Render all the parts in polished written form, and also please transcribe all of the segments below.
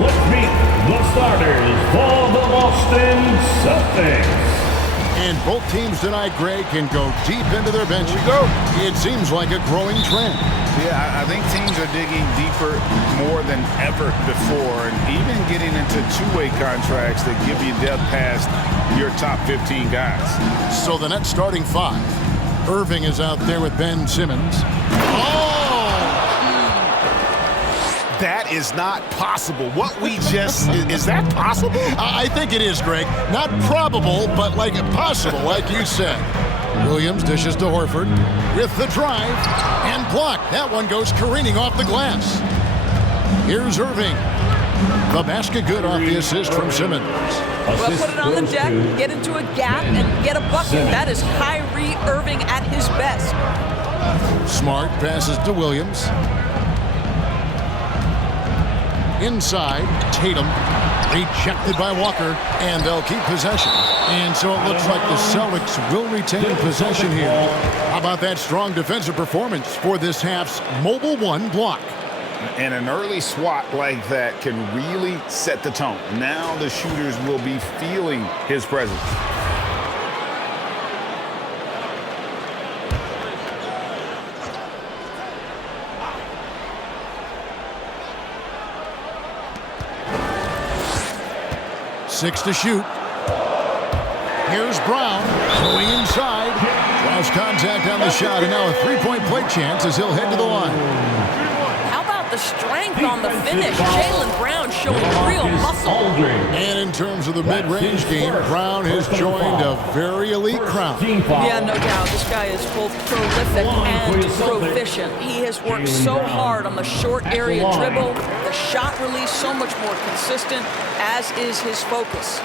Let's meet the starters for the Boston Celtics. And both teams tonight, Greg, can go deep into their benches. It seems like a growing trend. Yeah, I think teams are digging deeper more than ever before, and even getting into two-way contracts that give you depth past your top 15 guys. So the Nets starting five. Irving is out there with Ben Simmons. Oh! That is not possible. What we just... is that possible? I think it is, Greg. Not probable, but like possible, like you said. Williams dishes to Horford with the drive and blocked. That one goes careening off the glass. Here's Irving. The basket good off the assist from Simmons. Well, put it on the deck, get into a gap, and get a bucket. That is Kyrie Irving at his best. Smart passes to Williams. Inside, Tatum. Rejected by Walker, and they'll keep possession. And so it looks like the Celtics will retain possession here. How about that strong defensive performance for this half's mobile one block? And an early swat like that can really set the tone. Now the shooters will be feeling his presence. Six to shoot. Here's Brown going inside. Draws contact on the shot, and now a three-point play chance as he'll head to the line. How about the strength on the finish? Jaylen Brown showing real muscle. And in terms of the mid-range game, Brown has joined a very elite crowd. Yeah, no doubt. This guy is both prolific and proficient. He has worked so hard on the short area dribble. The shot release so much more consistent, as is his focus.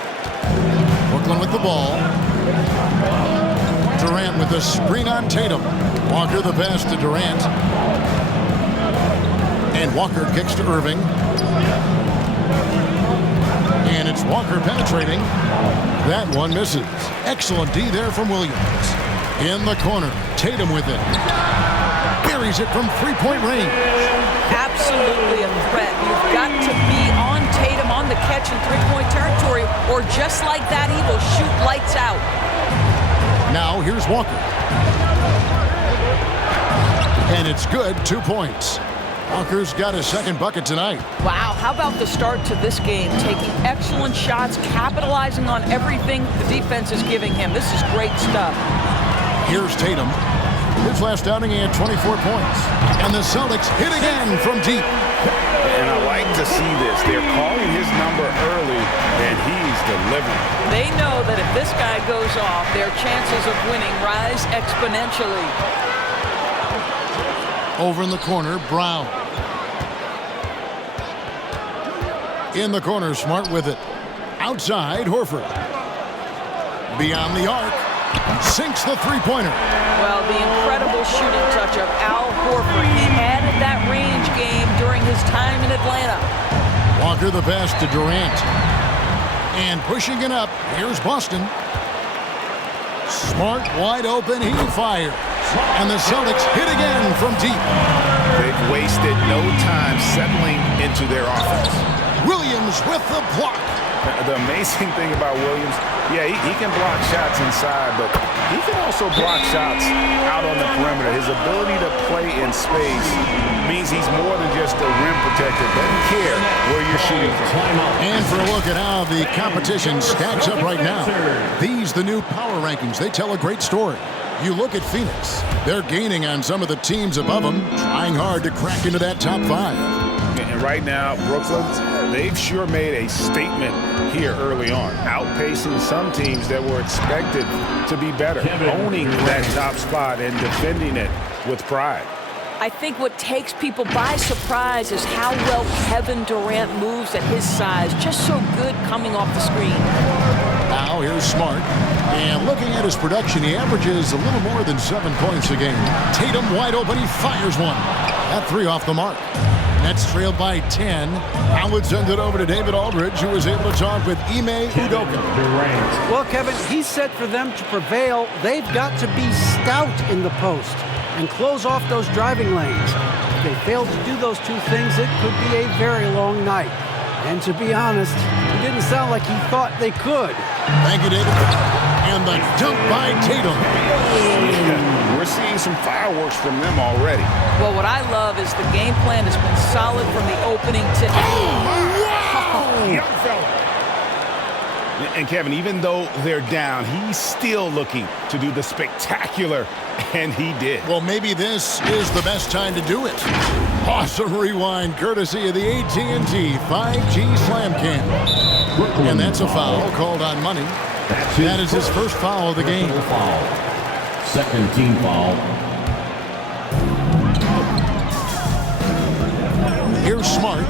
Brooklyn with the ball. Durant with the screen on Tatum. Walker the pass to Durant. And Walker kicks to Irving. And it's Walker penetrating. That one misses. Excellent D there from Williams. In the corner, Tatum with it. Buries it from three-point range. Absolutely a threat. You've got to be on Tatum on the catch in three-point territory, or just like that, he will shoot lights out. Now here's Walker. And it's good, 2 points. Walker's got his second bucket tonight. Wow, how about the start to this game? Taking excellent shots, capitalizing on everything the defense is giving him. This is great stuff. Here's Tatum. His last outing, he had 24 points. And the Celtics hit again from deep. And I like to see this. They're calling his number early, and he's delivering. They know that if this guy goes off, their chances of winning rise exponentially. Over in the corner, Brown. In the corner, Smart with it. Outside, Horford. Beyond the arc. Sinks the three-pointer. Well, the incredible shooting touch of Al Horford. He added that range game during his time in Atlanta. Walker the pass to Durant. And pushing it up, here's Boston. Smart wide open, he fires. And the Celtics hit again from deep. They've wasted no time settling into their offense. Williams with the block. The amazing thing about Williams, yeah, he can block shots inside, but he can also block shots out on the perimeter. His ability to play in space means he's more than just a rim protector. Doesn't care where you're shooting from. And for a look at how the competition stacks up right now. These, the new power rankings, they tell a great story. You look at Phoenix, they're gaining on some of the teams above them, trying hard to crack into that top five. And right now, Brooklyn, they've sure made a statement here early on, outpacing some teams that were expected to be better, owning that top spot and defending it with pride. I think what takes people by surprise is how well Kevin Durant moves at his size. Just so good coming off the screen. Now here's Smart. And looking at his production, he averages a little more than 7 points a game. Tatum wide open, he fires one. That three off the mark. Nets trailed by 10. Now let's send it over to David Aldridge, who was able to talk with Ime Udoka. Well, Kevin, he said for them to prevail, they've got to be stout in the post and close off those driving lanes. If they fail to do those two things, it could be a very long night. And to be honest, he didn't sound like he thought they could. Thank you, David. And the dunk by Tatum. Yeah, we're seeing some fireworks from them already. Well, what I love is the game plan has been solid from the opening tip. Young fella. And Kevin, even though they're down, he's still looking to do the spectacular, and he did. Well, maybe this is the best time to do it. Awesome rewind, courtesy of the AT&T 5G Slam Cam. And that's a foul called on Money. That is his first foul of the game. Second team foul. Here's Smart.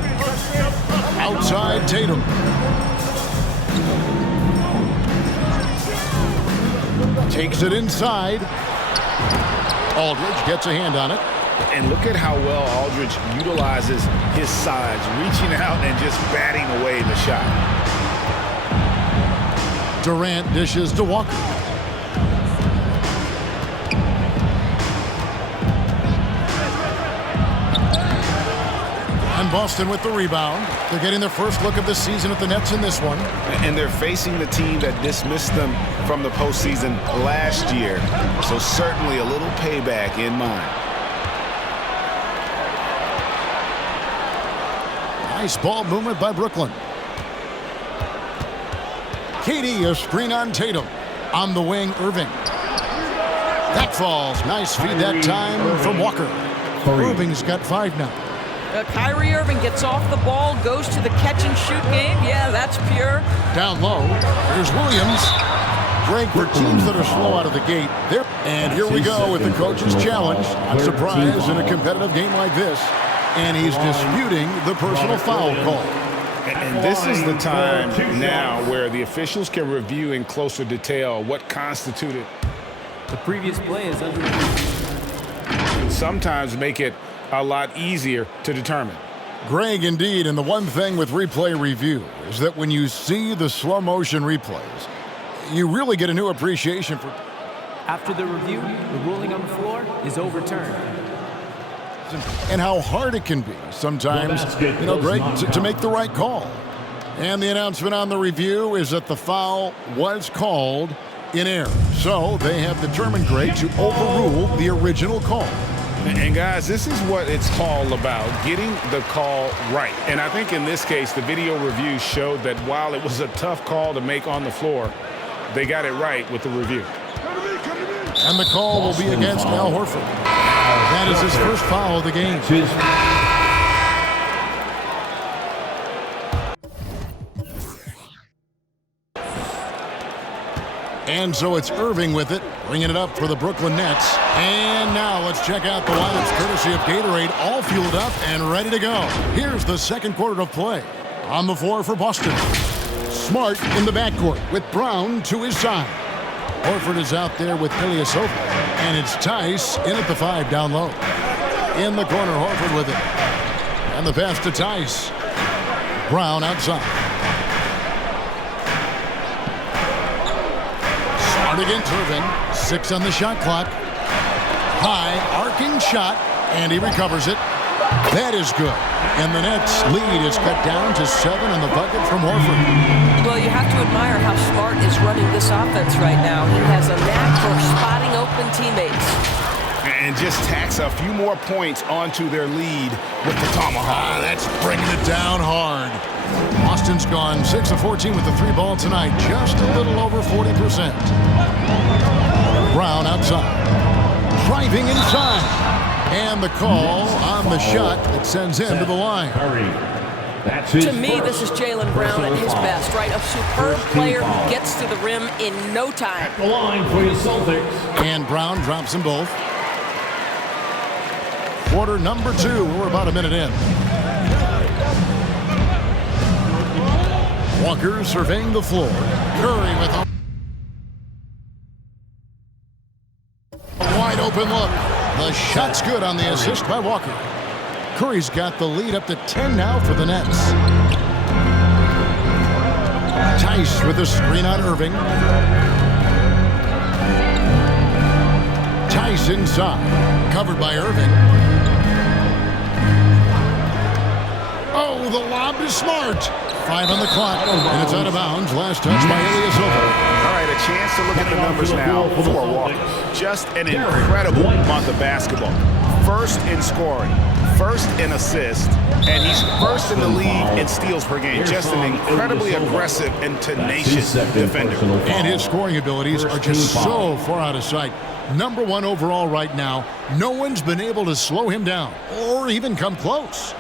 Outside Tatum. Takes it inside. Aldridge gets a hand on it. And look at how well Aldridge utilizes his size, reaching out and just batting away the shot. Durant dishes to Walker. And Boston with the rebound. They're getting their first look of the season at the Nets in this one. And they're facing the team that dismissed them from the postseason last year. So certainly a little payback in mind. Nice ball movement by Brooklyn. KD, a screen on Tatum. On the wing, Irving. That falls. Nice feed that time from Walker. Irving's got 5 now. Kyrie Irving gets off the ball, goes to the catch-and-shoot game. Yeah, that's pure. Down low, here's Williams. Greg, for teams that are slow out of the gate, and here we go with the coach's challenge. I'm surprised in a competitive game like this. And he's disputing the personal foul call. And this is the time now where the officials can review in closer detail what constituted. The previous play is under review. And sometimes make it a lot easier to determine. Greg, indeed, and the one thing with replay review is that when you see the slow motion replays, you really get a new appreciation for. After the review, the ruling on the floor is overturned. And how hard it can be sometimes, Greg, to make the right call. And the announcement on the review is that the foul was called in error. So they have determined, Greg, to overrule the original call. And guys, this is what it's all about, getting the call right. And I think in this case, the video review showed that while it was a tough call to make on the floor, they got it right with the review. And the call will be against Al Horford. That is his first foul of the game. And so it's Irving with it, bringing it up for the Brooklyn Nets. And now let's check out the lineups courtesy of Gatorade, all fueled up and ready to go. Here's the second quarter of play. On the floor for Boston. Smart in the backcourt with Brown to his side. Horford is out there with Ilyasova. And it's Tice in at the 5 down low. In the corner, Horford with it. And the pass to Tice. Brown outside. Smart against Irving. 6 on the shot clock. High, arcing shot, and he recovers it. That is good. And the Nets' lead is cut down to 7 on the bucket from Horford. Well, you have to admire how Smart is running this offense right now. He has a knack for spotting open teammates. And just tacks a few more points onto their lead with the tomahawk. That's bringing it down hard. Boston's gone 6 of 14 with the 3 ball tonight. Just a little over 40%. Brown outside. Driving inside. And the call on the shot that sends him to the line. To me, this is Jaylen Brown at his best, right? A superb player who gets to the rim in no time. The line for your Celtics. And Brown drops them both. Quarter number 2. We're about a minute in. Walker surveying the floor. Curry with a wide open look. The shot's good on the assist by Walker. Curry's got the lead up to 10 now for the Nets. Tice with a screen on Irving. Tice inside. Covered by Irving. Oh, the lob to Smart. 5 on the clock, and it's out of bounds. Last touch by Ilyasova. All right, a chance to look at the numbers now for Walker. Just an incredible month of basketball. First in scoring, first in assists, and he's first in the league in steals per game. Just an incredibly aggressive and tenacious defender. And his scoring abilities are just so far out of sight. Number 1 overall right now. No one's been able to slow him down or even come close.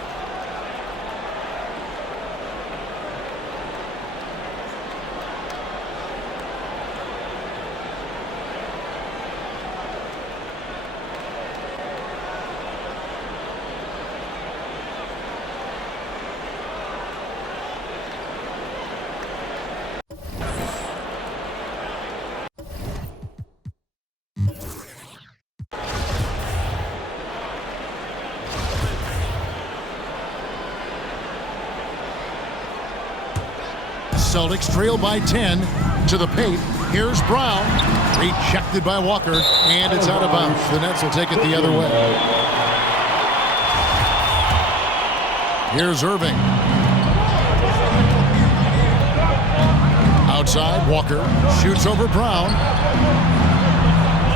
Celtics trail by 10 to the paint. Here's Brown. Rejected by Walker, and it's out of bounds. The Nets will take it the other way. Here's Irving. Outside, Walker shoots over Brown.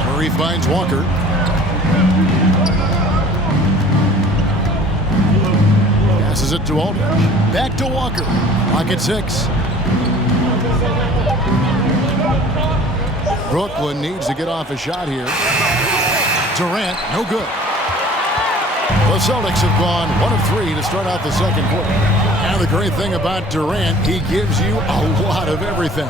Murray finds Walker. Passes it to Aldridge. Back to Walker. Clock at 6. Brooklyn needs to get off a shot here. Durant, no good. The Celtics have gone 1 of 3 to start out the second quarter. And the great thing about Durant, he gives you a lot of everything.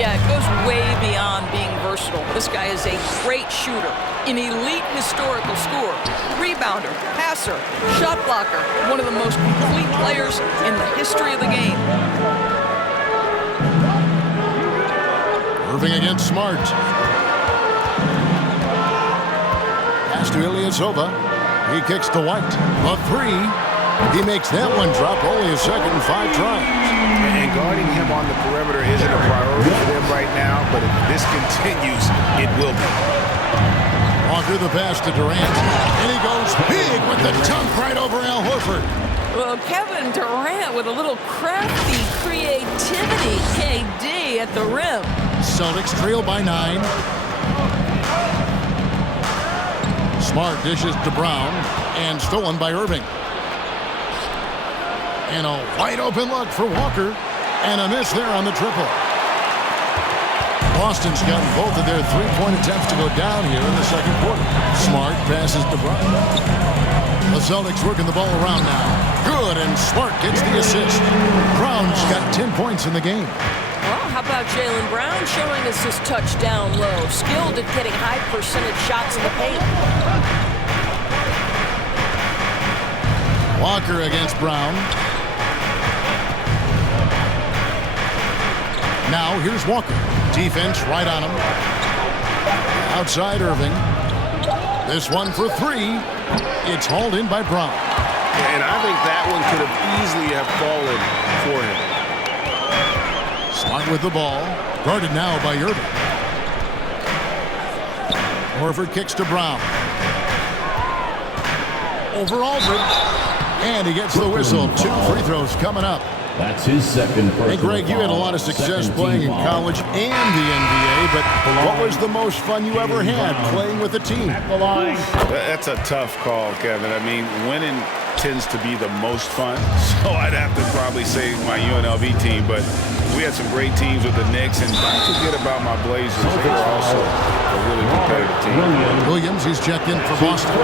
Yeah, it goes way beyond being versatile. This guy is a great shooter, an elite historical scorer, rebounder, passer, shot blocker, one of the most complete players in the history of the game. Irving against Smart. Pass to Ilyasova. He kicks to White. A 3. He makes that one drop. Only a second and 5 tries. And guarding him on the perimeter isn't a priority for them right now, but if this continues, it will be. Walker the pass to Durant. And he goes big with the dunk right over Al Horford. Well, Kevin Durant with a little crafty creativity, KD at the rim. Celtics trail by 9. Smart dishes to Brown, and stolen by Irving. And a wide open look for Walker, and a miss there on the triple. Boston's gotten both of their three-point attempts to go down here in the second quarter. Smart passes to Brown. The Celtics working the ball around now. Good, and Smart gets the assist. Brown's got 10 points in the game. Well, how about Jaylen Brown showing us his touchdown low? Skilled at getting high percentage shots in the paint. Walker against Brown. Now here's Walker. Defense right on him. Outside Irving. This one for 3. It's hauled in by Brown. And I think that one could have easily have fallen for him. Smart with the ball. Guarded now by Irving. Horford kicks to Brown. Over Aldridge. And he gets the whistle. 2 free throws coming up. That's his second. Hey, Greg, you had a lot of success playing in college and the NBA, but what was the most fun you ever had playing with a team? That's a tough call, Kevin. I mean, winning tends to be the most fun, so I'd have to probably say my UNLV team, but we had some great teams with the Knicks, and don't forget about my Blazers. They were also a really competitive team. Williams, he's checked in for Boston.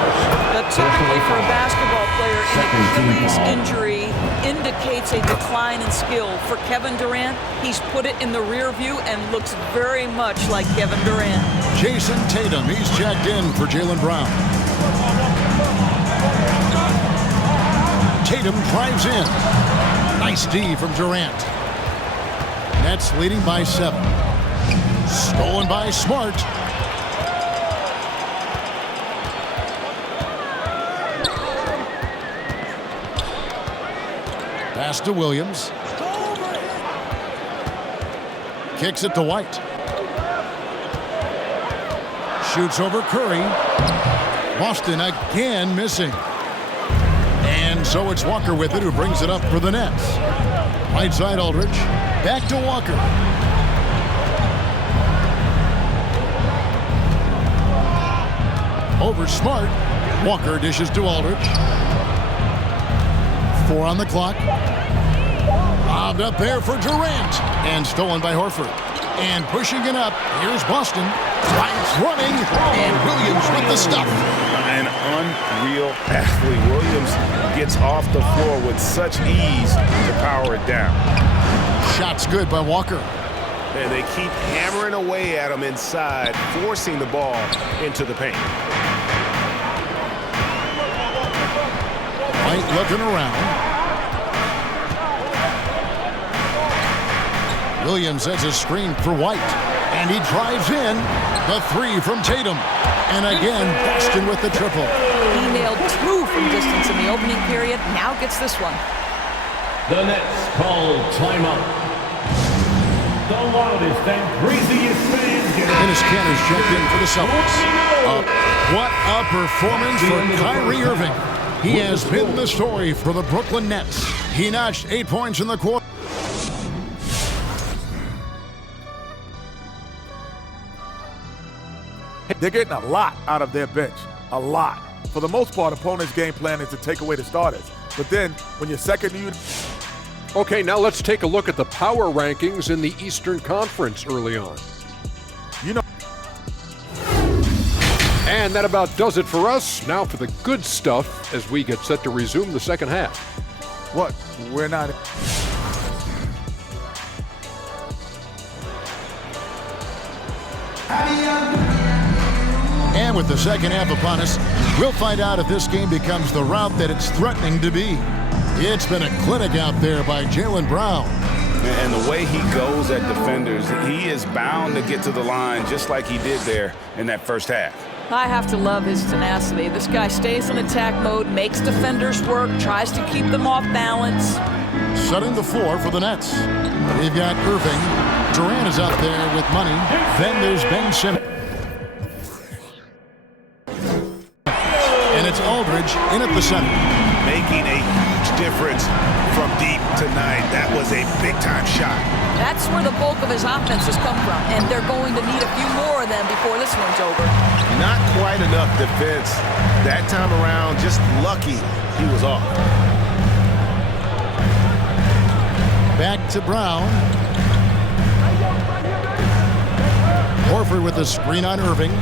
But typically for a basketball player, an Achilles injury indicates a decline in skill. For Kevin Durant, he's put it in the rear view and looks very much like Kevin Durant. Jason Tatum, he's checked in for Jaylen Brown. Tatum drives in. Nice D from Durant. Nets leading by 7. Stolen by Smart. Pass to Williams. Kicks it to White. Shoots over Curry. Boston again missing. And And so it's Walker with it, who brings it up for the Nets. Right side Aldridge. Back to Walker. Over Smart. Walker dishes to Aldridge. 4 on the clock. Lobbed up there for Durant. And stolen by Horford. And pushing it up. Here's Boston. Bryant's running. And Williams with the stuff. An unreal athlete. Williams gets off the floor with such ease to power it down. Shot's good by Walker. And they keep hammering away at him inside, forcing the ball into the paint. White looking around. Williams sets a screen for White. And he drives in. The 3 from Tatum. And again, Boston with the triple. He nailed 2 from distance in the opening period. Now gets this one. The Nets call timeout. The loudest and craziest fans get Dennis Cantor's checked in for the Celtics. What a performance for Kyrie Irving. He has been the story for the Brooklyn Nets. He notched 8 points in the quarter. They're getting a lot out of their bench. A lot. For the most part, opponents' game plan is to take away the starters. But then, when you're second unit... Okay, now let's take a look at the power rankings in the Eastern Conference early on. You know... And that about does it for us. Now for the good stuff as we get set to resume the second half. What? We're not... And with the second half upon us, we'll find out if this game becomes the route that it's threatening to be. It's been a clinic out there by Jaylen Brown. And the way he goes at defenders, he is bound to get to the line just like he did there in that first half. I have to love his tenacity. This guy stays in attack mode, makes defenders work, tries to keep them off balance. Setting the floor for the Nets. We've got Irving. Durant is out there with money. Then there's Ben Simmons. And it's Aldridge in at the center. Making a huge difference from deep tonight. That was a big-time shot. That's where the bulk of his offense has come from, and they're going to need a few more of them before this one's over. Not quite enough defense that time around. Just lucky he was off. Back to Brown. Horford with the screen on Irving.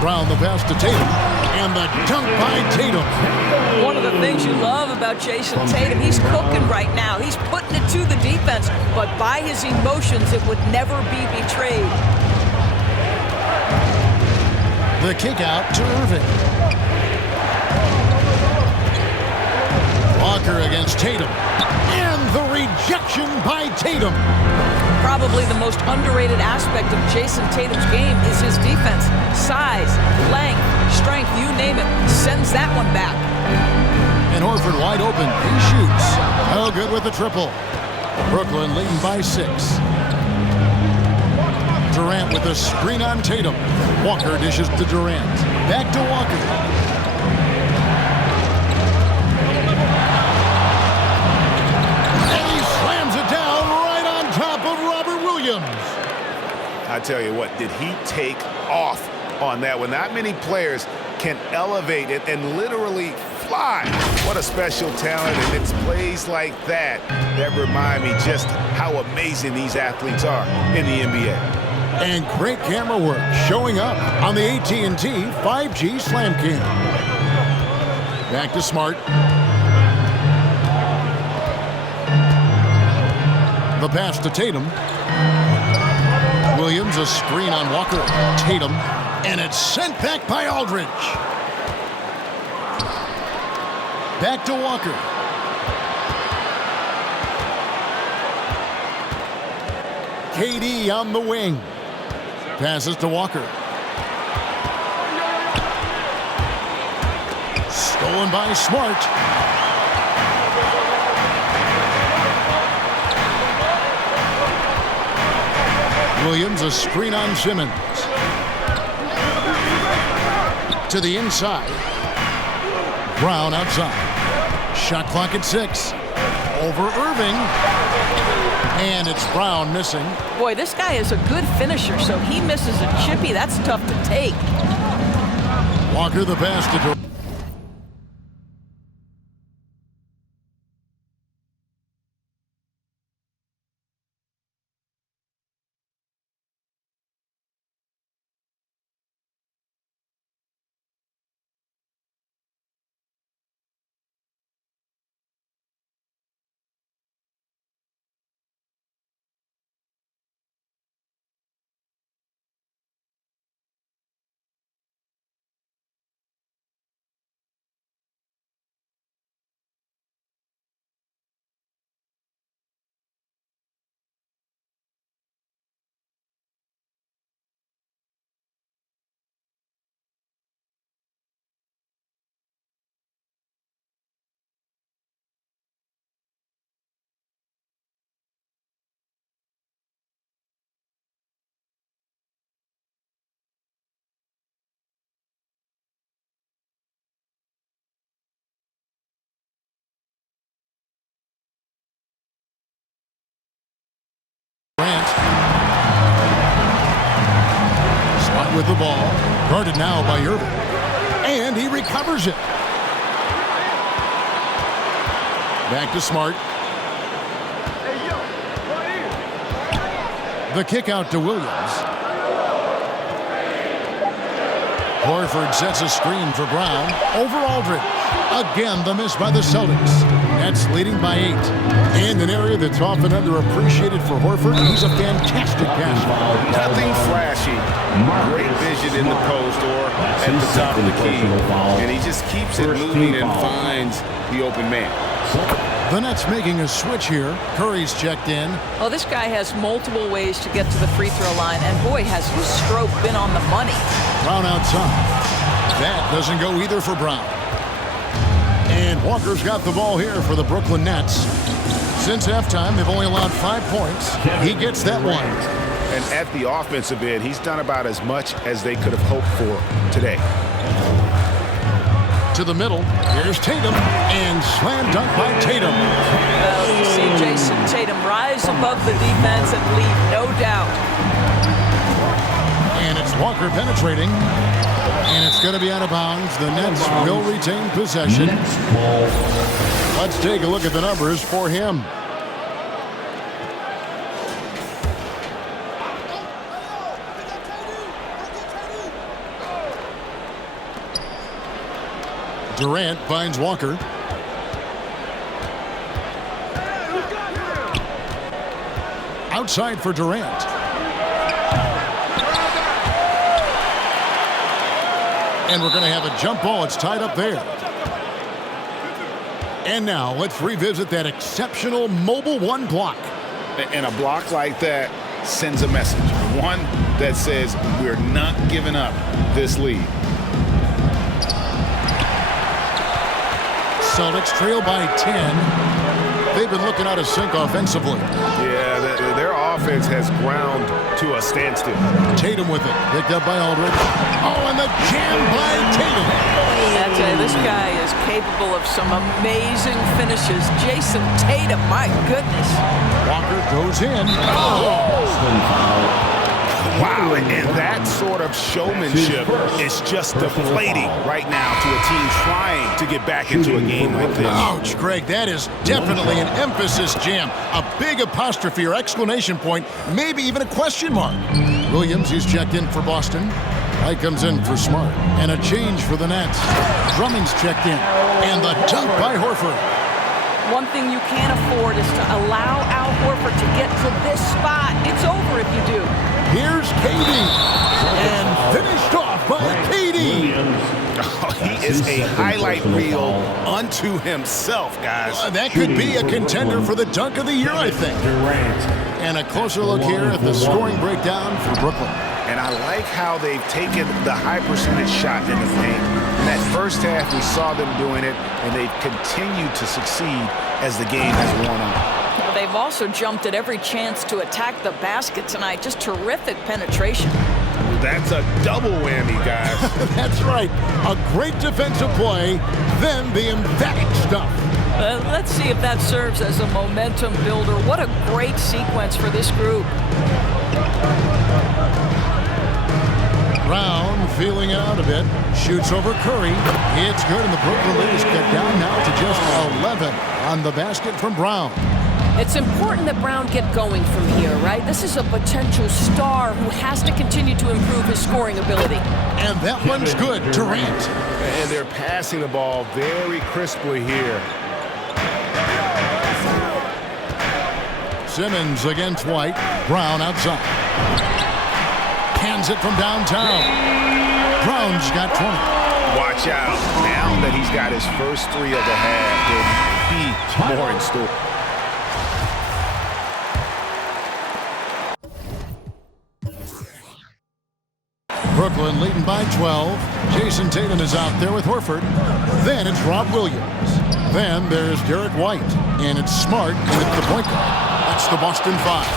Brown the pass to Tatum. And the dunk by Tatum. One of the things you love about Jason Tatum, he's cooking right now. He's putting it to the defense, but by his emotions, it would never be betrayed. The kick out to Irving. Walker against Tatum. And the rejection by Tatum. Probably the most underrated aspect of Jason Tatum's game is his defense. Size, length, strength, you name it, sends that one back. And Horford wide open. He shoots. Oh, good with the triple. Brooklyn leading by 6. Durant with a screen on Tatum. Walker dishes to Durant. Back to Walker. And he slams it down right on top of Robert Williams. I tell you what, did he take off on that one? Not many players can elevate it and literally fly. What a special talent, and it's plays like that that remind me just how amazing these athletes are in the NBA. And great camera work showing up on the AT&T 5G Slam Cam. Back to Smart. The pass to Tatum. Williams a screen on Walker. Tatum. And it's sent back by Aldridge. Back to Walker. KD on the wing. Passes to Walker. Stolen by Smart. Williams a screen on Simmons. To the inside. Brown outside. Shot clock at 6. Over Irving. And it's Brown missing. Boy, this guy is a good finisher, so he misses a chippy. That's tough to take. Walker the pass to Durant. Smart with the ball. Guarded now by Irving. And he recovers it. Back to Smart. The kick out to Williams. Horford sets a screen for Brown. Over Aldridge. Again, the miss by the Celtics. Nets leading by 8. In an area that's often underappreciated for Horford, he's a fantastic passer. Nothing flashy. Great vision in the post or at the top of the key. And he just keeps it moving and finds the open man. The Nets making a switch here. Curry's checked in. Well, this guy has multiple ways to get to the free throw line, and boy, has his stroke been on the money. Brown outside. That doesn't go either for Brown. And Walker's got the ball here for the Brooklyn Nets. Since halftime, they've only allowed 5 points. He gets that one. And at the offensive end, he's done about as much as they could have hoped for today. To the middle. Here's Tatum. And slam dunk by Tatum. Well, you see Jason Tatum rise above the defense and leave no doubt. And it's Walker penetrating. And it's going to be out of bounds. The Nets will retain possession. Let's take a look at the numbers for him. Durant finds Walker. Outside for Durant. And we're going to have a jump ball. It's tied up there. And now let's revisit that exceptional mobile one block. And a block like that sends a message. One that says we're not giving up this lead. Celtics trail by 10. They've been looking out of sync offensively. Yeah, their offense has ground to a standstill. Tatum with it. Picked up by Aldridge. Oh, and the jam by Tatum. I tell you, this guy is capable of some amazing finishes. Jason Tatum, my goodness. Walker goes in. Oh! Wow, and that sort of showmanship is just deflating right now to a team trying to get back into a game like this. Ouch, Greg, that is definitely an emphasis jam. A big apostrophe or exclamation point, maybe even a question mark. Williams, he's checked in for Boston. Wright comes in for Smart. And a change for the Nets. Drummond's checked in. And the dunk by Horford. One thing you can't afford is to allow Al Horford to get to this spot. It's over if you do. Here's KD. And finished off by KD. Oh, he is a highlight reel unto himself, guys. That could be a contender for the dunk of the year, I think. And a closer look here at the scoring breakdown for Brooklyn. And I like how they've taken the high percentage shot in the paint. In that first half, we saw them doing it, and they've continued to succeed as the game has worn on. Well, they've also jumped at every chance to attack the basket tonight. Just terrific penetration. That's a double whammy, guys. That's right. A great defensive play then the emphatic stuff. Let's see if that serves as a momentum builder. What a great sequence for this group. Brown feeling it out a bit. Shoots over Curry. It's good, and the Brooklyn lead is cut down now to just 11 on the basket from Brown. It's important that Brown get going from here, right? This is a potential star who has to continue to improve his scoring ability. And that one's good. Durant. And they're passing the ball very crisply here. Simmons against White. Brown outside. Hands it from downtown. Brown's got 20. Watch out. Now that he's got his first three of the half, there'll be more in store. Brooklyn leading by 12. Jason Tatum is out there with Horford. Then it's Rob Williams. Then there's Derek White. And it's Smart with the point guard. That's the Boston Five.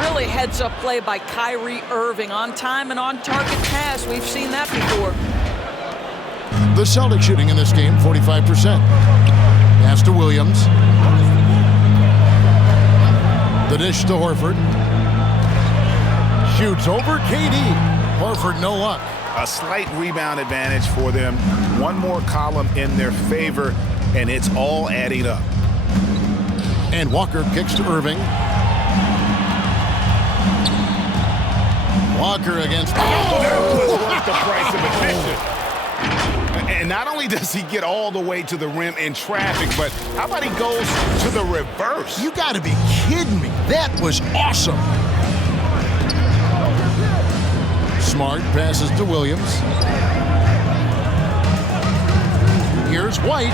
Really heads-up play by Kyrie Irving. On time and on target pass. We've seen that before. The Celtics shooting in this game, 45%. Pass to Williams. The dish to Horford. Shoots over KD. Horford, no luck. A slight rebound advantage for them. One more column in their favor, and it's all adding up. And Walker kicks to Irving. Walker against... That was worth the price of admission. And not only does he get all the way to the rim in traffic, but how about he goes to the reverse? You got to be kidding me. That was awesome. Smart passes to Williams. Here's White.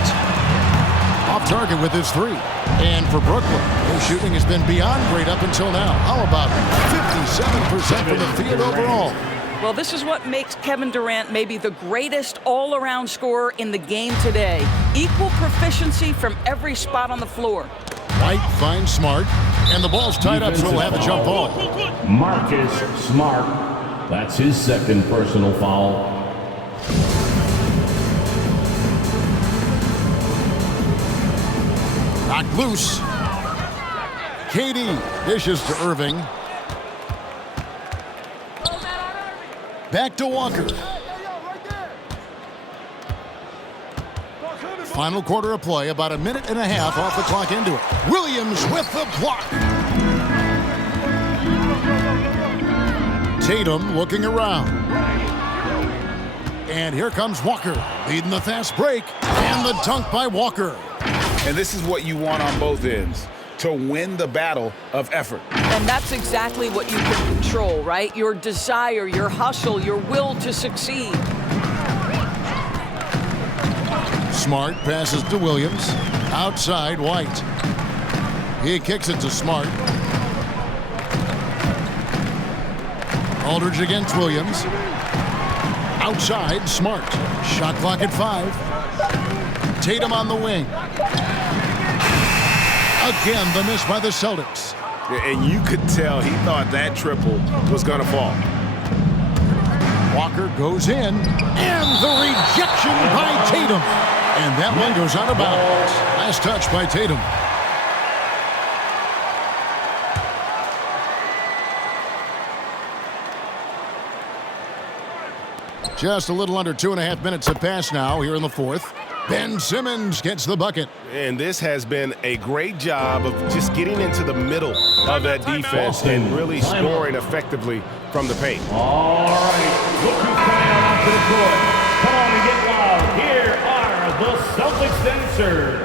Off target with his three. And for Brooklyn, their shooting has been beyond great up until now. How about 57% from the field overall? Well, this is what makes Kevin Durant maybe the greatest all-around scorer in the game today. Equal proficiency from every spot on the floor. White finds Smart, and the ball's tied up, so we'll have a jump ball. Marcus Smart. That's his second personal foul. Knocked loose. KD dishes to Irving. Back to Walker. Final quarter of play, about a minute and a half off the clock into it. Williams with the block. Tatum looking around. And here comes Walker, leading the fast break. And the dunk by Walker. And this is what you want on both ends, to win the battle of effort. And that's exactly what you can control, right? Your desire, your hustle, your will to succeed. Smart passes to Williams. Outside, White. He kicks it to Smart. Aldridge against Williams. Outside, Smart. Shot clock at 5. Tatum on the wing. Again, the miss by the Celtics. And you could tell he thought that triple was going to fall. Walker goes in, and the rejection by Tatum. And that one goes out of bounds. Last touch by Tatum. Just a little under 2.5 minutes have passed now here in the fourth. Ben Simmons gets the bucket. And this has been a great job of just getting into the middle of that defense and really scoring effectively from the paint. All right, look who's coming out onto the court. Come on and get loud. Here are the Celtics dancers.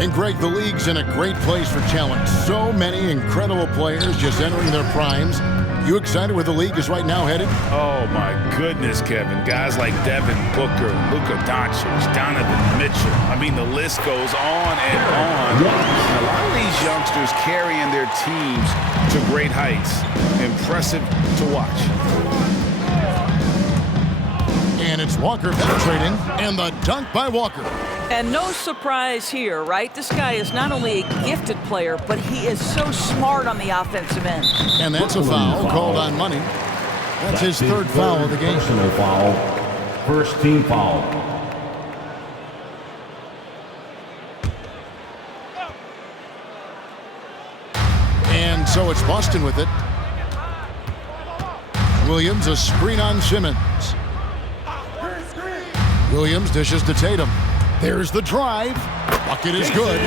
And Greg, the league's in a great place for talent. So many incredible players just entering their primes. You excited where the league is right now headed? Oh, my goodness, Kevin. Guys like Devin Booker, Luka Doncic, Donovan Mitchell. I mean, the list goes on and on. And a lot of these youngsters carrying their teams to great heights. Impressive to watch. And it's Walker penetrating, and the dunk by Walker. And no surprise here, right? This guy is not only a gifted player, but he is so smart on the offensive end. And that's a foul called on Money. That's his third foul of the game. Personal foul. First team foul. And so it's Boston with it. Williams, a screen on Simmons. Williams dishes to Tatum. There's the drive. Bucket is good.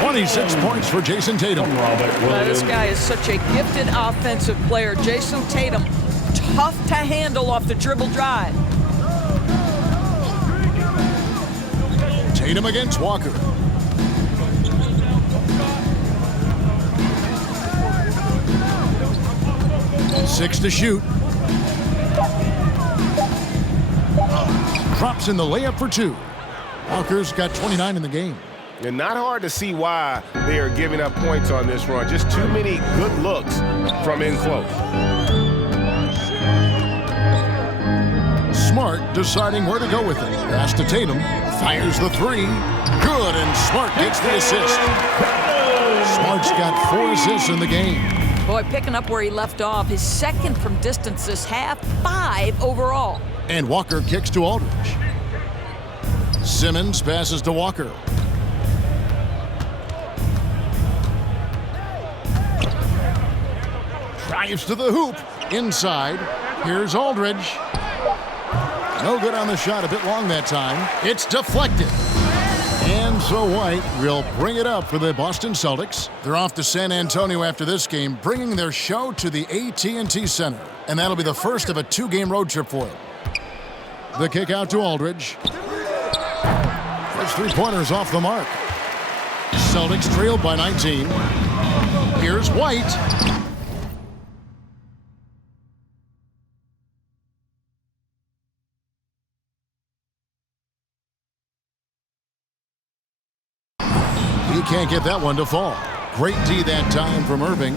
26 points for Jason Tatum. This guy is such a gifted offensive player. Jason Tatum, tough to handle off the dribble drive. Tatum against Walker. Six to shoot. Drops in the layup for two. Walker's got 29 in the game. And not hard to see why they are giving up points on this run. Just too many good looks from in close. Smart deciding where to go with it. Pass to Tatum. Fires the three. Good, and Smart gets the assist. Smart's got 4 assists in the game. Boy, picking up where he left off. His second from distance this half, 5 overall. And Walker kicks to Aldridge. Simmons passes to Walker. Drives to the hoop. Inside. Here's Aldridge. No good on the shot. A bit long that time. It's deflected. And so White will bring it up for the Boston Celtics. They're off to San Antonio after this game, bringing their show to the AT&T Center. And that'll be the first of a 2-game road trip for them. The kick out to Aldridge. First 3-pointers off the mark. Celtics trailed by 19. Here's White. He can't get that one to fall. Great D that time from Irving.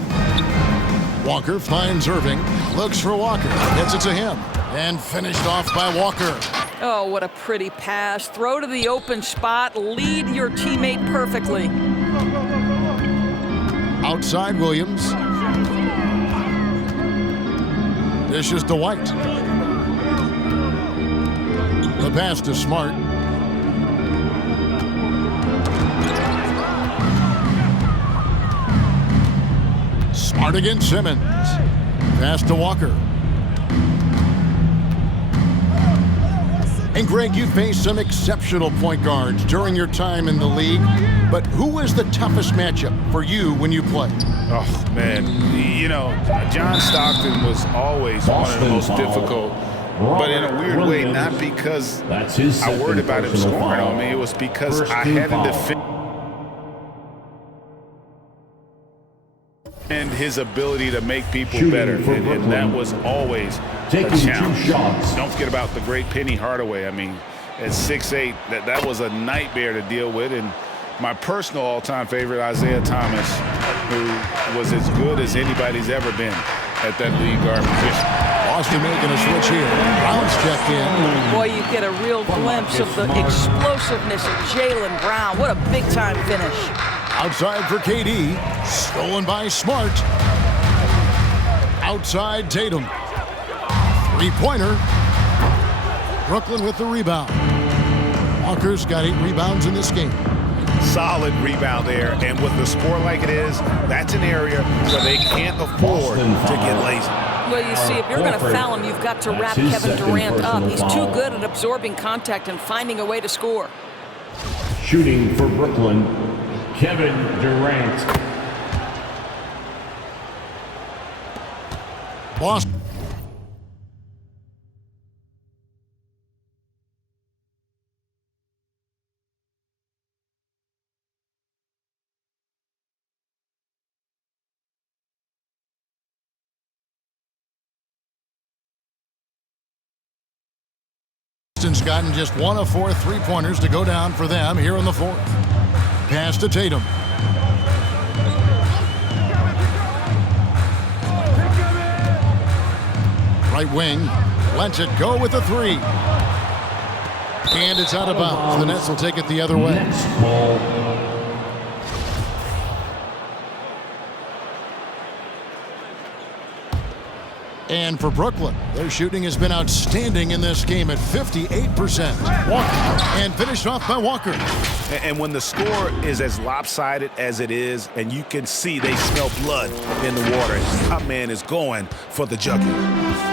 Walker finds Irving. Looks for Walker. Gets it to him. And finished off by Walker. Oh, what a pretty pass. Throw to the open spot. Lead your teammate perfectly. Outside Williams. Dishes to White. The pass to Smart. Smart against Simmons. Pass to Walker. And Greg, you faced some exceptional point guards during your time in the league, but who was the toughest matchup for you when you played? Oh, man. You know, John Stockton was always one of the most difficult, but in a weird way, not because I worried about him scoring on me. It was because I had to defend and his ability to make people better, and that was always a challenge. Don't forget about the great Penny Hardaway. I mean, at 6'8", that was a nightmare to deal with. And my personal all-time favorite, Isaiah Thomas, who was as good as anybody's ever been at that lead guard position. Boston making a switch here. Brown's checked in. Boy, you get a real glimpse of the explosiveness of Jaylen Brown. What a big-time finish. Outside for KD. Stolen by Smart. Outside Tatum. 3-pointer. Brooklyn with the rebound. Walker's got 8 rebounds in this game. Solid rebound there, and with the score like it is, that's an area where they can't afford to get lazy. Well, you see, if you're going to foul him, you've got to wrap Kevin Durant up. He's too good at absorbing contact and finding a way to score. Shooting for Brooklyn, Kevin Durant. Boston. Boston's gotten just 1 of 4 3-pointers to go down for them here in the fourth. Pass to Tatum. Right wing, lets it go with a 3. And it's out of bounds. The Nets will take it the other way. Next ball. And for Brooklyn, their shooting has been outstanding in this game at 58%. Walker, and finished off by Walker. And when the score is as lopsided as it is, and you can see they smell blood in the water, top man is going for the jugular.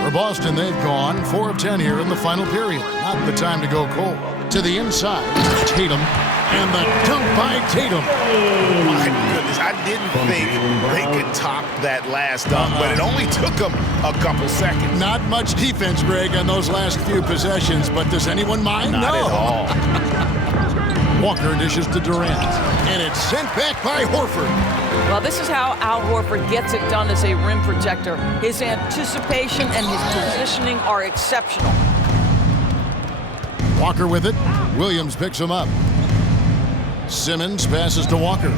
For Boston, they've gone 4 of 10 here in the final period. Not the time to go cold. To the inside, Tatum, and the dunk by Tatum. My goodness, I didn't think they could top that last dunk, but it only took them a couple seconds. Not much defense, Greg, on those last few possessions, but does anyone mind? Not No. at all. Walker dishes to Durant, and it's sent back by Horford. Well, this is how Al Horford gets it done as a rim protector. His anticipation and his positioning are exceptional. Walker with it. Williams picks him up. Simmons passes to Walker.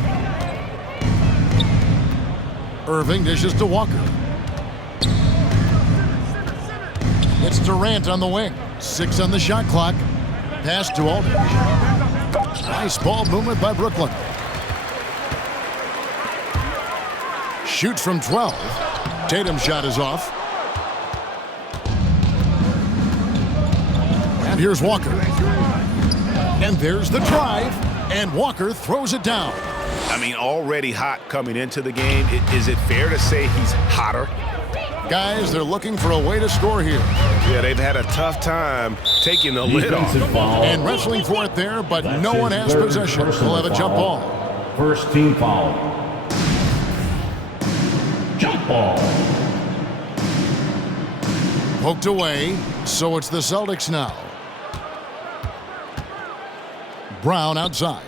Irving dishes to Walker. It's Durant on the wing. 6 on the shot clock. Pass to Aldridge. Nice ball movement by Brooklyn. Shoots from 12. Tatum's shot is off. And here's Walker. And there's the drive. And Walker throws it down. I mean, already hot coming into the game. Is it fair to say he's hotter? Guys, they're looking for a way to score here. Yeah, they've had a tough time taking the lid off. Defensive foul. And wrestling for it there, but no one has third possession. personal We'll have a jump foul. ball. First team foul. Jump ball. Poked away, so it's the Celtics now. Brown outside.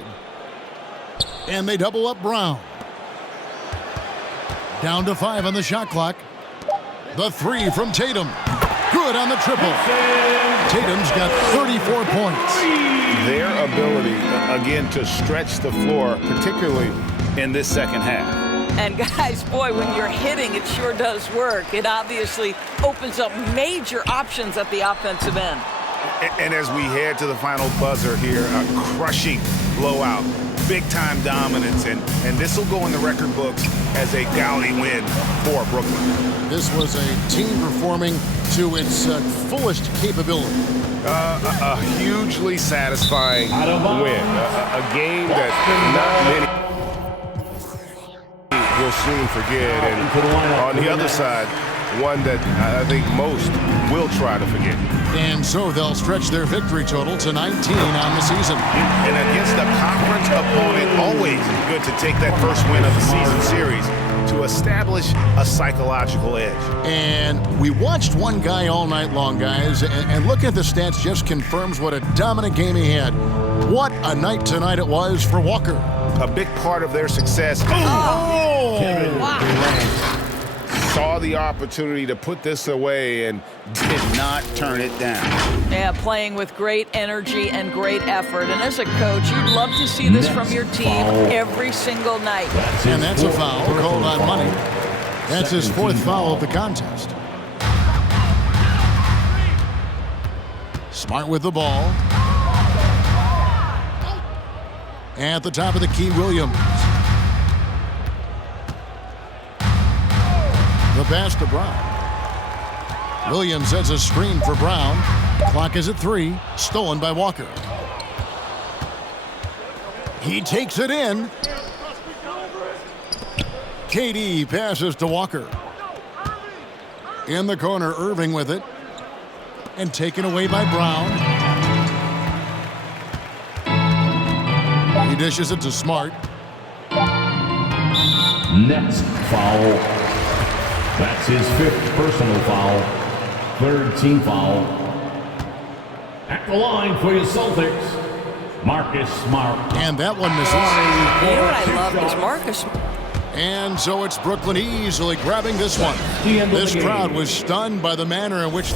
And they double up Brown. Down to 5 on the shot clock. The 3 from Tatum. Good on the triple. Tatum's got 34 points. Their ability, again, to stretch the floor, particularly in this second half. And guys, boy, when you're hitting, it sure does work. It obviously opens up major options at the offensive end. And as we head to the final buzzer here, a crushing blowout, big-time dominance, and this will go in the record books as a gaudy win for Brooklyn. This was a team performing to its fullest capability. A hugely satisfying win, a game that not many will soon forget, and on the other side, one that I think most will try to forget. And so they'll stretch their victory total to 19 on the season. And against a conference opponent, always good to take that first win of the season series to establish a psychological edge. And we watched one guy all night long, guys, and look at the stats just confirms what a dominant game he had. What a night tonight it was for Walker. A big part of their success. Saw the opportunity to put this away and did not turn it down. Yeah, playing with great energy and great effort. And as a coach, you'd love to see this from your team every single night. And that's a foul called on Money. That's his 4th foul of the contest. Smart with the ball. At the top of the key, Williams. The pass to Brown. Williams sets a screen for Brown. Clock is at 3. Stolen by Walker. He takes it in. KD passes to Walker. In the corner, Irving with it. And taken away by Brown. He dishes it to Smart. Next foul. That's his 5th personal foul. 3rd team foul. At the line for your Celtics, Marcus Smart. And that one misses. You know what I love is Marcus. And so it's Brooklyn easily grabbing this one. The end of the This game. crowd was stunned by the manner in which